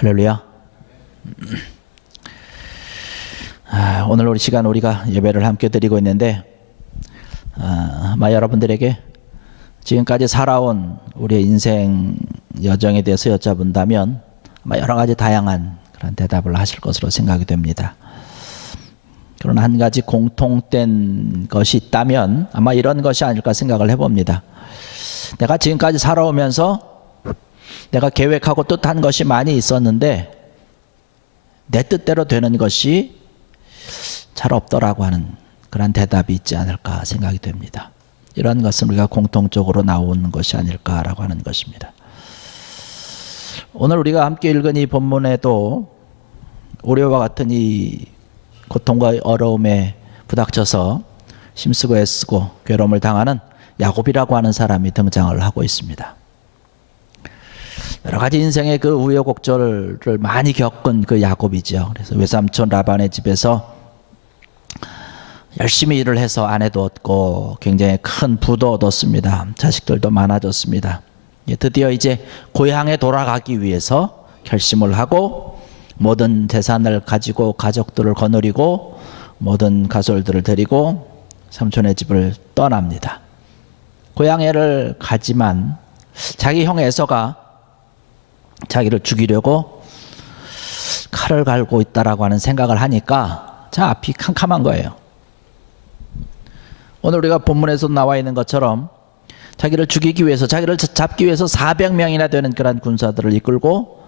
할렐루야. 오늘 우리 시간 우리가 예배를 함께 드리고 있는데 아마 여러분들에게 지금까지 살아온 우리의 인생 여정에 대해서 여쭤본다면 아마 여러 가지 다양한 그런 대답을 하실 것으로 생각이 됩니다. 그러나 한 가지 공통된 것이 있다면 아마 이런 것이 아닐까 생각을 해봅니다. 내가 지금까지 살아오면서 내가 계획하고 뜻한 것이 많이 있었는데 내 뜻대로 되는 것이 잘 없더라고 하는 그런 대답이 있지 않을까 생각이 됩니다. 이런 것은 우리가 공통적으로 나오는 것이 아닐까라고 하는 것입니다. 오늘 우리가 함께 읽은 이 본문에도 우리와 같은 이 고통과 어려움에 부닥쳐서 힘쓰고 애쓰고 괴로움을 당하는 야곱이라고 하는 사람이 등장을 하고 있습니다. 여러 가지 인생의 그 우여곡절을 많이 겪은 그 야곱이죠. 그래서 외삼촌 라반의 집에서 열심히 일을 해서 아내도 얻고 굉장히 큰 부도 얻었습니다. 자식들도 많아졌습니다. 드디어 이제 고향에 돌아가기 위해서 결심을 하고 모든 재산을 가지고 가족들을 거느리고 모든 가솔들을 데리고 삼촌의 집을 떠납니다. 고향에를 가지만 자기 형 에서가 자기를 죽이려고 칼을 갈고 있다라고 하는 생각을 하니까 자 앞이 캄캄한 거예요. 오늘 우리가 본문에서 나와 있는 것처럼 자기를 죽이기 위해서 자기를 잡기 위해서 400명이나 되는 그런 군사들을 이끌고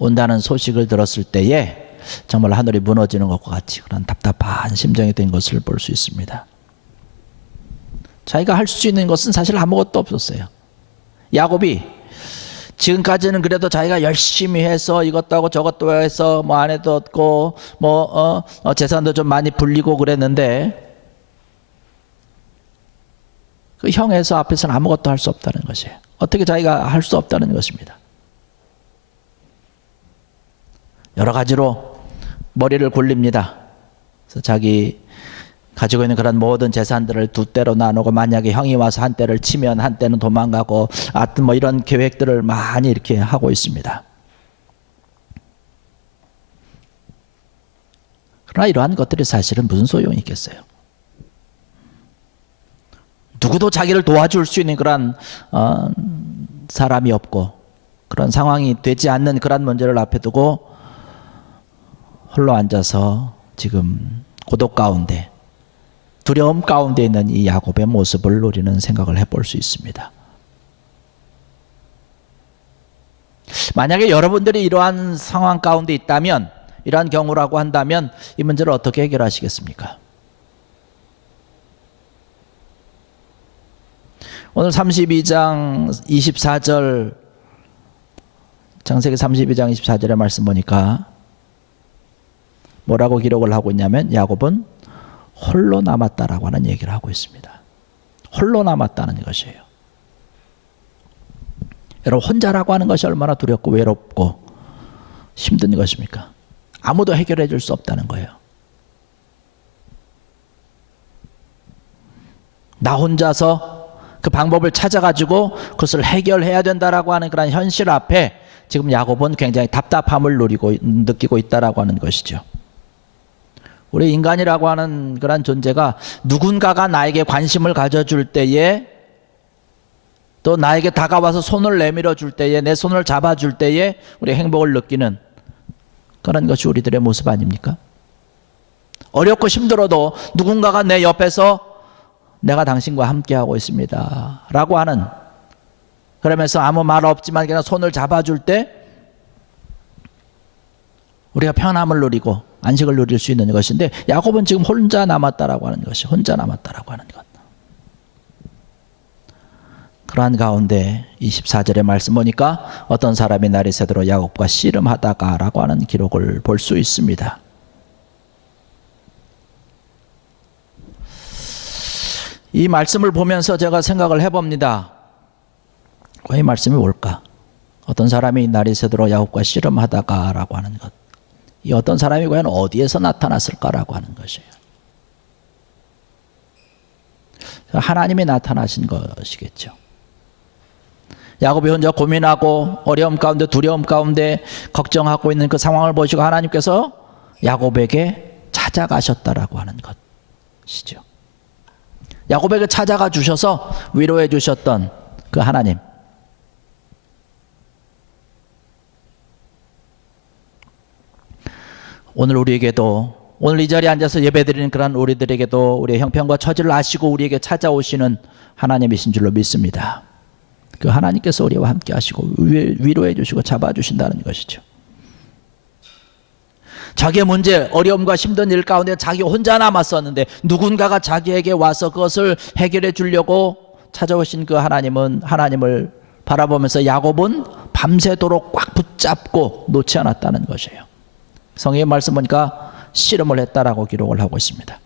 온다는 소식을 들었을 때에 정말 하늘이 무너지는 것과 같이 그런 답답한 심정이 된 것을 볼 수 있습니다. 자기가 할 수 있는 것은 사실 아무것도 없었어요. 야곱이 지금까지는 그래도 자기가 열심히 해서 이것도 하고 저것도 해서 뭐 아내도 얻고 뭐 재산도 좀 많이 불리고 그랬는데 그 형 에서 앞에서는 아무것도 할 수 없다는 것이에요. 어떻게 자기가 할 수 없다는 것입니다. 여러 가지로 머리를 굴립니다. 그래서 자기 가지고 있는 그런 모든 재산들을 두 때로 나누고 만약에 형이 와서 한 때를 치면 한 때는 도망가고 하여튼 뭐 이런 계획들을 많이 이렇게 하고 있습니다. 그러나 이러한 것들이 사실은 무슨 소용이 있겠어요? 누구도 자기를 도와줄 수 있는 그런 사람이 없고 그런 상황이 되지 않는 그런 문제를 앞에 두고 홀로 앉아서 지금 고독 가운데 두려움 가운데 있는 이 야곱의 모습을 우리는 생각을 해볼 수 있습니다. 만약에 여러분들이 이러한 상황 가운데 있다면 이러한 경우라고 한다면 이 문제를 어떻게 해결하시겠습니까? 오늘 32장 24절 창세기 32장 24절의 말씀 보니까 뭐라고 기록을 하고 있냐면 야곱은 홀로 남았다라고 하는 얘기를 하고 있습니다. 홀로 남았다는 것이에요. 여러분 혼자라고 하는 것이 얼마나 두렵고 외롭고 힘든 것입니까? 아무도 해결해 줄 수 없다는 거예요. 나 혼자서 그 방법을 찾아가지고 그것을 해결해야 된다라고 하는 그런 현실 앞에 지금 야곱은 굉장히 답답함을 느끼고 있다라고 하는 것이죠. 우리 인간이라고 하는 그런 존재가 누군가가 나에게 관심을 가져줄 때에 또 나에게 다가와서 손을 내밀어 줄 때에 내 손을 잡아줄 때에 우리 행복을 느끼는 그런 것이 우리들의 모습 아닙니까? 어렵고 힘들어도 누군가가 내 옆에서 내가 당신과 함께하고 있습니다 라고 하는 그러면서 아무 말 없지만 그냥 손을 잡아줄 때 우리가 편함을 누리고 안식을 누릴 수 있는 것인데 야곱은 지금 혼자 남았다라고 하는 것이 혼자 남았다라고 하는 것. 그러한 가운데 24절의 말씀 보니까 어떤 사람이 날이 새도록 야곱과 씨름하다가 라고 하는 기록을 볼 수 있습니다. 이 말씀을 보면서 제가 생각을 해봅니다. 이 말씀이 뭘까? 어떤 사람이 날이 새도록 야곱과 씨름하다가 라고 하는 것. 이 어떤 사람이 과연 어디에서 나타났을까라고 하는 것이에요. 하나님이 나타나신 것이겠죠. 야곱이 혼자 고민하고 어려움 가운데 두려움 가운데 걱정하고 있는 그 상황을 보시고 하나님께서 야곱에게 찾아가셨다라고 하는 것이죠. 야곱에게 찾아가 주셔서 위로해 주셨던 그 하나님. 오늘 우리에게도, 오늘 이 자리에 앉아서 예배드리는 그런 우리들에게도 우리의 형편과 처지를 아시고 우리에게 찾아오시는 하나님이신 줄로 믿습니다. 그 하나님께서 우리와 함께 하시고 위로해 주시고 잡아주신다는 것이죠. 자기의 문제, 어려움과 힘든 일 가운데 자기 혼자 남았었는데 누군가가 자기에게 와서 그것을 해결해 주려고 찾아오신 그 하나님은, 하나님을 바라보면서 야곱은 밤새도록 꽉 붙잡고 놓지 않았다는 것이에요. 성경의 말씀 보니까 씨름을 했다라고 기록을 하고 있습니다.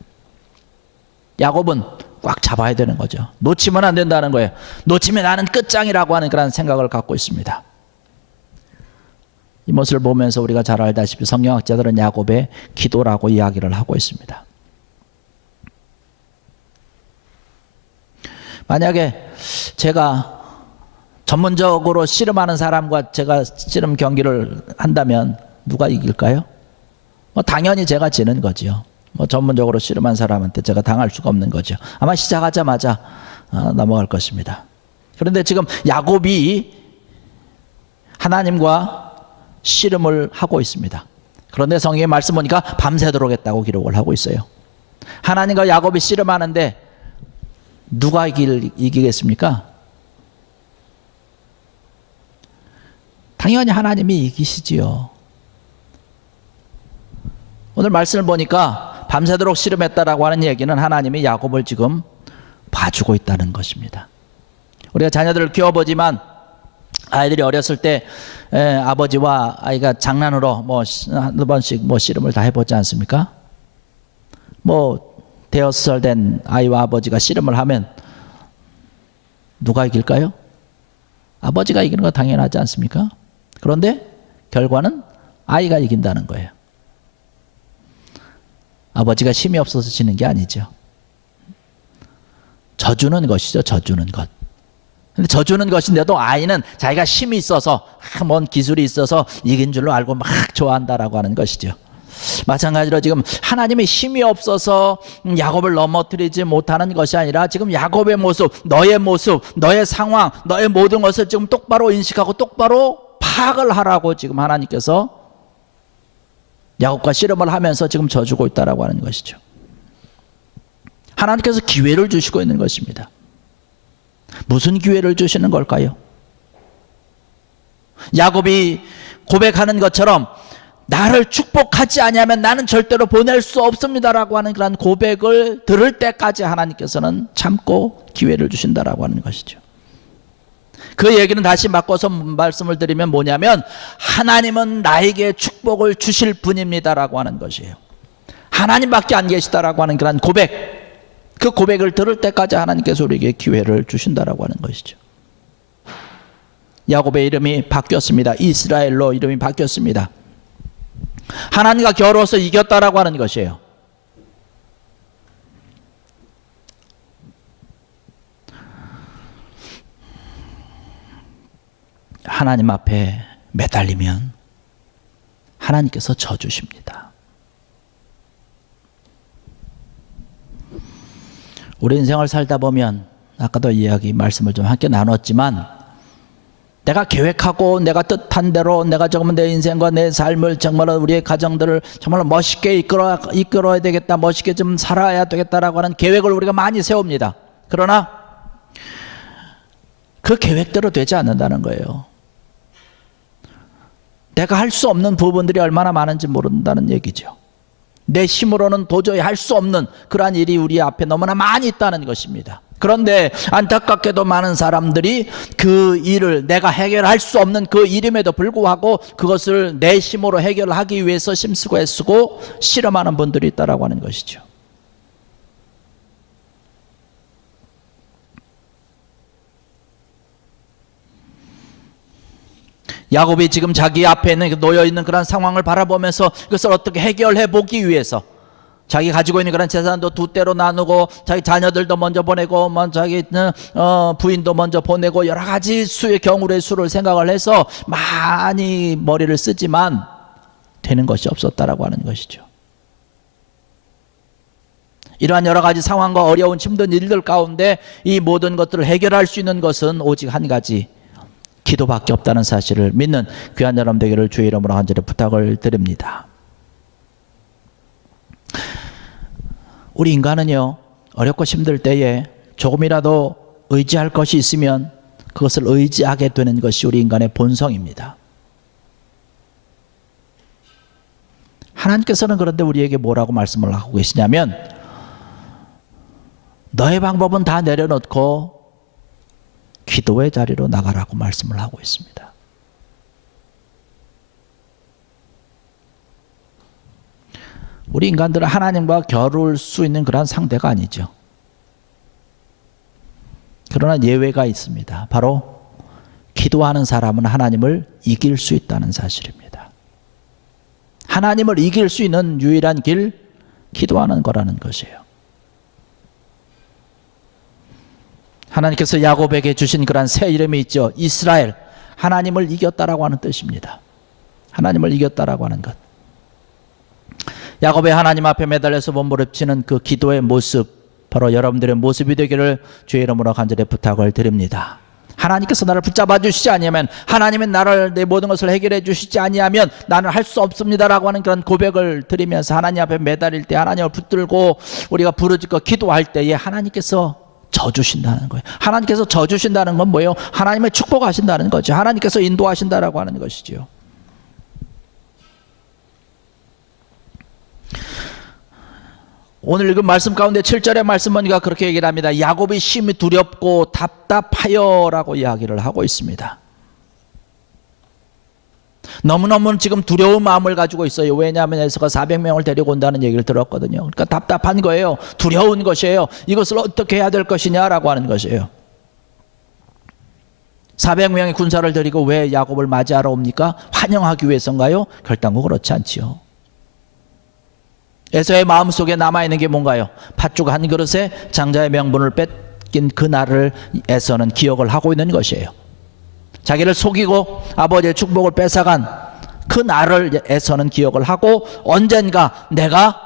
야곱은 꽉 잡아야 되는 거죠. 놓치면 안 된다는 거예요. 놓치면 나는 끝장이라고 하는 그런 생각을 갖고 있습니다. 이 모습을 보면서 우리가 잘 알다시피 성경학자들은 야곱의 기도라고 이야기를 하고 있습니다. 만약에 제가 전문적으로 씨름하는 사람과 제가 씨름 경기를 한다면 누가 이길까요? 당연히 제가 지는 거죠. 전문적으로 씨름한 사람한테 제가 당할 수가 없는 거죠. 아마 시작하자마자 넘어갈 것입니다. 그런데 지금 야곱이 하나님과 씨름을 하고 있습니다. 그런데 성경의 말씀 보니까 밤새도록 했다고 기록을 하고 있어요. 하나님과 야곱이 씨름하는데 누가 이기겠습니까? 당연히 하나님이 이기시지요. 오늘 말씀을 보니까 밤새도록 씨름했다라고 하는 얘기는 하나님이 야곱을 지금 봐주고 있다는 것입니다. 우리가 자녀들을 키워보지만 아이들이 어렸을 때 아버지와 아이가 장난으로 한두 번씩 씨름을 다 해보지 않습니까? 대여섯 살 된 아이와 아버지가 씨름을 하면 누가 이길까요? 아버지가 이기는 거 당연하지 않습니까? 그런데 결과는 아이가 이긴다는 거예요. 아버지가 힘이 없어서 지는 게 아니죠. 져주는 것이죠. 져주는 것. 근데 져주는 것인데도 아이는 자기가 힘이 있어서, 뭔 기술이 있어서 이긴 줄로 알고 막 좋아한다라고 하는 것이죠. 마찬가지로 지금 하나님의 힘이 없어서 야곱을 넘어뜨리지 못하는 것이 아니라 지금 야곱의 모습, 너의 상황, 너의 모든 것을 지금 똑바로 인식하고 똑바로 파악을 하라고 지금 하나님께서 야곱과 씨름을 하면서 지금 져주고 있다라고 하는 것이죠. 하나님께서 기회를 주시고 있는 것입니다. 무슨 기회를 주시는 걸까요? 야곱이 고백하는 것처럼 나를 축복하지 아니하면 나는 절대로 보낼 수 없습니다라고 하는 그런 고백을 들을 때까지 하나님께서는 참고 기회를 주신다라고 하는 것이죠. 그 얘기는 다시 바꿔서 말씀을 드리면 뭐냐면 하나님은 나에게 축복을 주실 분입니다라고 하는 것이에요. 하나님밖에 안 계시다라고 하는 그런 고백, 그 고백을 들을 때까지 하나님께서 우리에게 기회를 주신다라고 하는 것이죠. 야곱의 이름이 바뀌었습니다. 이스라엘로 이름이 바뀌었습니다. 하나님과 겨루어서 이겼다라고 하는 것이에요. 하나님 앞에 매달리면 하나님께서 져주십니다. 우리 인생을 살다 보면 아까도 말씀을 좀 함께 나눴지만 내가 계획하고 내가 뜻한 대로 내가 정말 내 인생과 내 삶을 정말 우리의 가정들을 정말 멋있게 이끌어야 되겠다, 멋있게 좀 살아야 되겠다라고 하는 계획을 우리가 많이 세웁니다. 그러나 그 계획대로 되지 않는다는 거예요. 내가 할 수 없는 부분들이 얼마나 많은지 모른다는 얘기죠. 내 힘으로는 도저히 할 수 없는 그러한 일이 우리 앞에 너무나 많이 있다는 것입니다. 그런데 안타깝게도 많은 사람들이 그 일을 내가 해결할 수 없는 그 일임에도 불구하고 그것을 내 힘으로 해결하기 위해서 힘쓰고 애쓰고 실험하는 분들이 있다라고 하는 것이죠. 야곱이 지금 자기 앞에 놓여 있는 그런 상황을 바라보면서 그것을 어떻게 해결해 보기 위해서 자기 가지고 있는 그런 재산도 두 대로 나누고 자기 자녀들도 먼저 보내고 자기 부인도 먼저 보내고 여러 가지 수의 경우의 수를 생각을 해서 많이 머리를 쓰지만 되는 것이 없었다라고 하는 것이죠. 이러한 여러 가지 상황과 어려운 힘든 일들 가운데 이 모든 것들을 해결할 수 있는 것은 오직 한 가지, 기도밖에 없다는 사실을 믿는 귀한 여러분 되기를 주의 이름으로 간절히 부탁을 드립니다. 우리 인간은요, 어렵고 힘들 때에 조금이라도 의지할 것이 있으면 그것을 의지하게 되는 것이 우리 인간의 본성입니다. 하나님께서는 그런데 우리에게 뭐라고 말씀을 하고 계시냐면, 너의 방법은 다 내려놓고 기도의 자리로 나가라고 말씀을 하고 있습니다. 우리 인간들은 하나님과 겨룰 수 있는 그런 상대가 아니죠. 그러나 예외가 있습니다. 바로 기도하는 사람은 하나님을 이길 수 있다는 사실입니다. 하나님을 이길 수 있는 유일한 길, 기도하는 거라는 것이에요. 하나님께서 야곱에게 주신 그런 새 이름이 있죠. 이스라엘, 하나님을 이겼다라고 하는 뜻입니다. 하나님을 이겼다라고 하는 것. 야곱의 하나님 앞에 매달려서 몸부림치는 그 기도의 모습, 바로 여러분들의 모습이 되기를 주의 이름으로 간절히 부탁을 드립니다. 하나님께서 나를 붙잡아 주시지 아니하면, 하나님은 나를 내 모든 것을 해결해 주시지 아니하면 나는 할 수 없습니다라고 하는 그런 고백을 드리면서 하나님 앞에 매달릴 때, 하나님을 붙들고 우리가 부르짖고 기도할 때에 하나님께서 져주신다는 거예요. 하나님께서 져주신다는 건 뭐예요? 하나님의 축복하신다는 거죠. 하나님께서 인도하신다라고 하는 것이죠. 오늘 읽은 말씀 가운데 7절의 말씀 보니까 그렇게 얘기를 합니다. 야곱이 심히 두렵고 답답하여라고 이야기를 하고 있습니다. 너무너무 지금 두려운 마음을 가지고 있어요. 왜냐하면 에서가 400명을 데리고 온다는 얘기를 들었거든요. 그러니까 답답한 거예요. 두려운 것이에요. 이것을 어떻게 해야 될 것이냐라고 하는 것이에요. 400명의 군사를 데리고 왜 야곱을 맞이하러 옵니까? 환영하기 위해서인가요? 결단코 그렇지 않지요. 에서의 마음속에 남아있는 게 뭔가요? 팥죽 한 그릇에 장자의 명분을 뺏긴 그 날을 에서는 기억을 하고 있는 것이에요. 자기를 속이고 아버지의 축복을 뺏어간 그 날을 에서는 기억을 하고, 언젠가 내가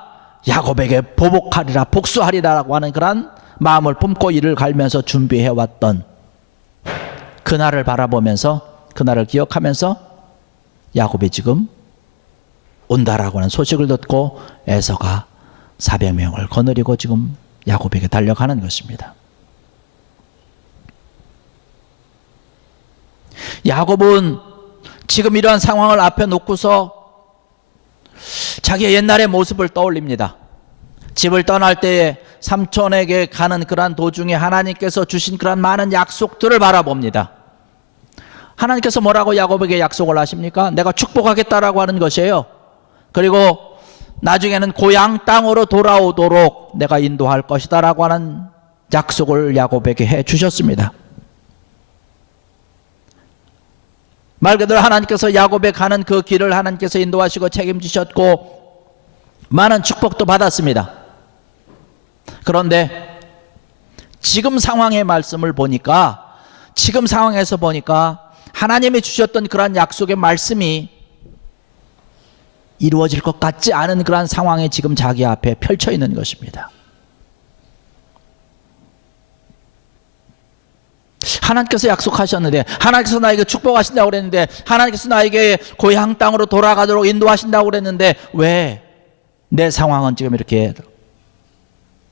야곱에게 보복하리라, 복수하리라라고 하는 그런 마음을 품고 이를 갈면서 준비해왔던 그 날을 바라보면서, 그 날을 기억하면서 야곱이 지금 온다라고 하는 소식을 듣고 에서가 400명을 거느리고 지금 야곱에게 달려가는 것입니다. 야곱은 지금 이러한 상황을 앞에 놓고서 자기의 옛날의 모습을 떠올립니다. 집을 떠날 때에 삼촌에게 가는 그러한 도중에 하나님께서 주신 그러한 많은 약속들을 바라봅니다. 하나님께서 뭐라고 야곱에게 약속을 하십니까? 내가 축복하겠다라고 하는 것이에요. 그리고 나중에는 고향 땅으로 돌아오도록 내가 인도할 것이다 라고 하는 약속을 야곱에게 해 주셨습니다. 말 그대로 하나님께서 야곱에 가는 그 길을 하나님께서 인도하시고 책임지셨고 많은 축복도 받았습니다. 그런데 지금 상황의 말씀을 보니까, 지금 상황에서 보니까 하나님이 주셨던 그러한 약속의 말씀이 이루어질 것 같지 않은 그러한 상황이 지금 자기 앞에 펼쳐 있는 것입니다. 하나님께서 약속하셨는데, 하나님께서 나에게 축복하신다고 그랬는데, 하나님께서 나에게 고향 땅으로 돌아가도록 인도하신다고 그랬는데 왜 내 상황은 지금 이렇게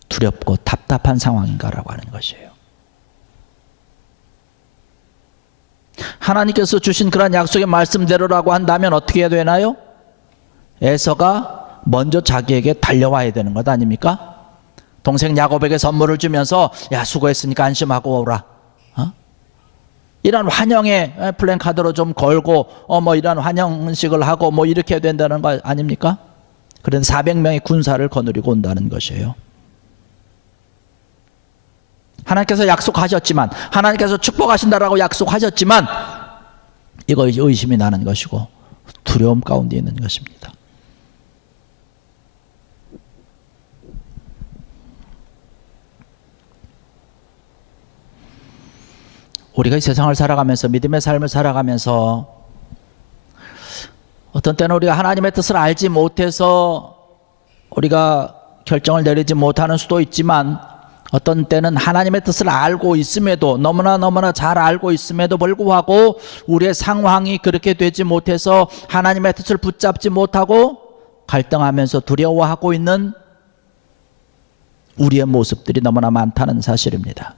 두렵고 답답한 상황인가라고 하는 것이에요. 하나님께서 주신 그런 약속의 말씀대로라고 한다면 어떻게 해야 되나요? 에서가 먼저 자기에게 달려와야 되는 것 아닙니까? 동생 야곱에게 선물을 주면서 야, 수고했으니까 안심하고 오라, 이런 환영의 플랜카드로 좀 걸고 이런 환영식을 하고 이렇게 해야 된다는 거 아닙니까? 그런데 400명의 군사를 거느리고 온다는 것이에요. 하나님께서 약속하셨지만, 하나님께서 축복하신다라고 약속하셨지만 이거 의심이 나는 것이고 두려움 가운데 있는 것입니다. 우리가 이 세상을 살아가면서 믿음의 삶을 살아가면서 어떤 때는 우리가 하나님의 뜻을 알지 못해서 우리가 결정을 내리지 못하는 수도 있지만 어떤 때는 하나님의 뜻을 알고 있음에도 너무나 잘 알고 있음에도 불구하고 우리의 상황이 그렇게 되지 못해서 하나님의 뜻을 붙잡지 못하고 갈등하면서 두려워하고 있는 우리의 모습들이 너무나 많다는 사실입니다.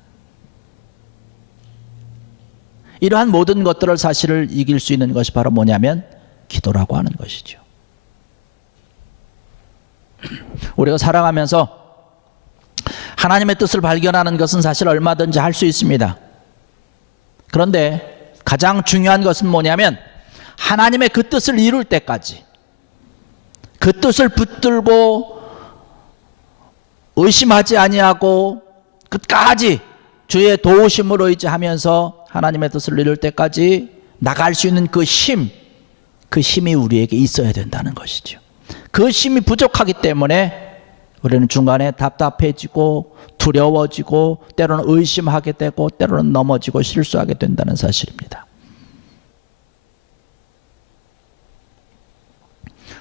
이러한 모든 것들을 사실을 이길 수 있는 것이 바로 뭐냐면 기도라고 하는 것이죠. 우리가 살아가면서 하나님의 뜻을 발견하는 것은 사실 얼마든지 할 수 있습니다. 그런데 가장 중요한 것은 뭐냐면 하나님의 그 뜻을 이룰 때까지 그 뜻을 붙들고 의심하지 아니하고 끝까지 주의 도우심으로 의지하면서 하나님의 뜻을 이룰 때까지 나갈 수 있는 그 힘이 우리에게 있어야 된다는 것이죠. 그 힘이 부족하기 때문에 우리는 중간에 답답해지고 두려워지고 때로는 의심하게 되고 때로는 넘어지고 실수하게 된다는 사실입니다.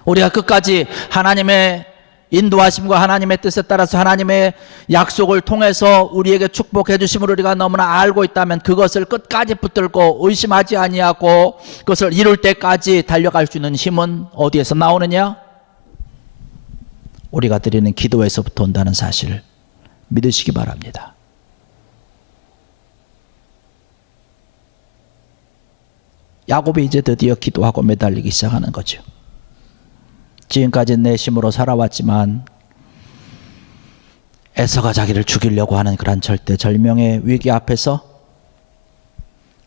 우리가 끝까지 하나님의 인도하심과 하나님의 뜻에 따라서 하나님의 약속을 통해서 우리에게 축복해 주심을 우리가 너무나 알고 있다면 그것을 끝까지 붙들고 의심하지 아니하고 그것을 이룰 때까지 달려갈 수 있는 힘은 어디에서 나오느냐? 우리가 드리는 기도에서부터 온다는 사실을 믿으시기 바랍니다. 야곱이 이제 드디어 기도하고 매달리기 시작하는 거죠. 지금까지 내심으로 살아왔지만 에서가 자기를 죽이려고 하는 그런 절대절명의 위기 앞에서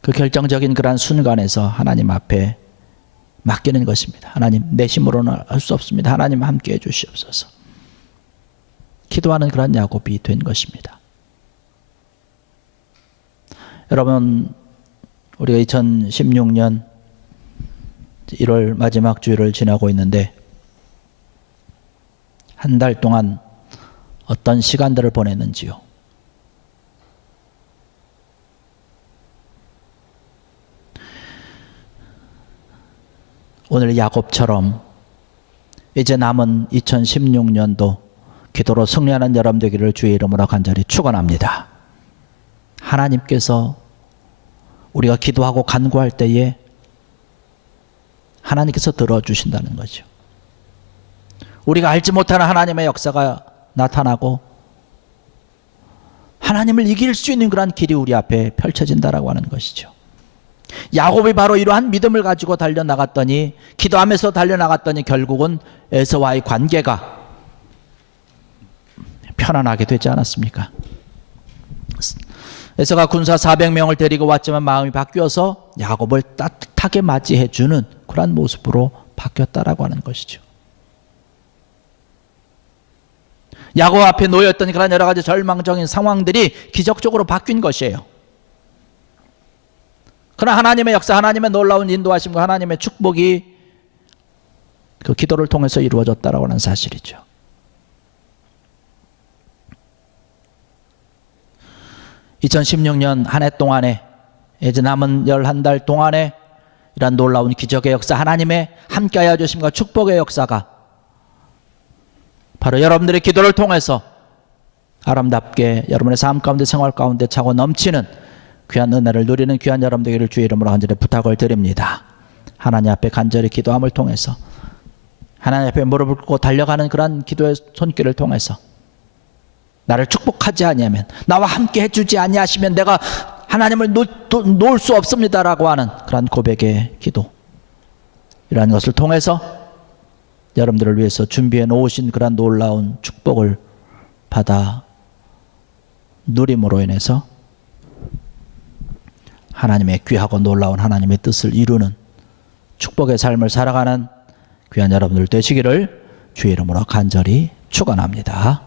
그 결정적인 그런 순간에서 하나님 앞에 맡기는 것입니다. 하나님, 내심으로는 할 수 없습니다. 하나님 함께해 주시옵소서. 기도하는 그런 야곱이 된 것입니다. 여러분, 우리가 2016년 1월 마지막 주일을 지나고 있는데 한 달 동안 어떤 시간들을 보냈는지요? 오늘 야곱처럼 이제 남은 2016년도 기도로 승리하는 여러분 되기를 주의 이름으로 간절히 축원합니다. 하나님께서 우리가 기도하고 간구할 때에 하나님께서 들어주신다는 거죠. 우리가 알지 못하는 하나님의 역사가 나타나고 하나님을 이길 수 있는 그런 길이 우리 앞에 펼쳐진다라고 하는 것이죠. 야곱이 바로 이러한 믿음을 가지고 달려나갔더니 기도하면서 달려나갔더니 결국은 에서와의 관계가 편안하게 되지 않았습니까? 에서가 군사 400명을 데리고 왔지만 마음이 바뀌어서 야곱을 따뜻하게 맞이해주는 그런 모습으로 바뀌었다라고 하는 것이죠. 야곱 앞에 놓였던 그런 여러 가지 절망적인 상황들이 기적적으로 바뀐 것이에요. 그러나 하나님의 역사, 하나님의 놀라운 인도하심과 하나님의 축복이 그 기도를 통해서 이루어졌다라고 하는 사실이죠. (2016년) 한 해 동안에 이제 남은 11달 동안에 이런 놀라운 기적의 역사, 하나님의 함께하여 주심과 축복의 역사가 바로 여러분들의 기도를 통해서 아름답게 여러분의 삶 가운데 생활 가운데 차고 넘치는 귀한 은혜를 누리는 귀한 여러분 되기를 주의 이름으로 간절히 부탁을 드립니다. 하나님 앞에 간절히 기도함을 통해서 하나님 앞에 무릎을 꿇고 달려가는 그런 기도의 손길을 통해서 나를 축복하지 아니하면, 나와 함께 해주지 아니하시면 내가 하나님을 놓을 수 없습니다라고 하는 그런 고백의 기도, 이러한 것을 통해서 여러분들을 위해서 준비해 놓으신 그런 놀라운 축복을 받아 누림으로 인해서 하나님의 귀하고 놀라운 하나님의 뜻을 이루는 축복의 삶을 살아가는 귀한 여러분들 되시기를 주의 이름으로 간절히 축원합니다.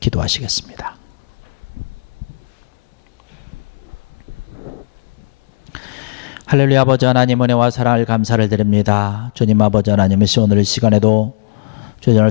기도하시겠습니다. 할렐루야. 아버지 하나님, 은혜와 사랑을 감사를 드립니다. 주님 아버지 하나님, 오늘 이 시간에도 주님을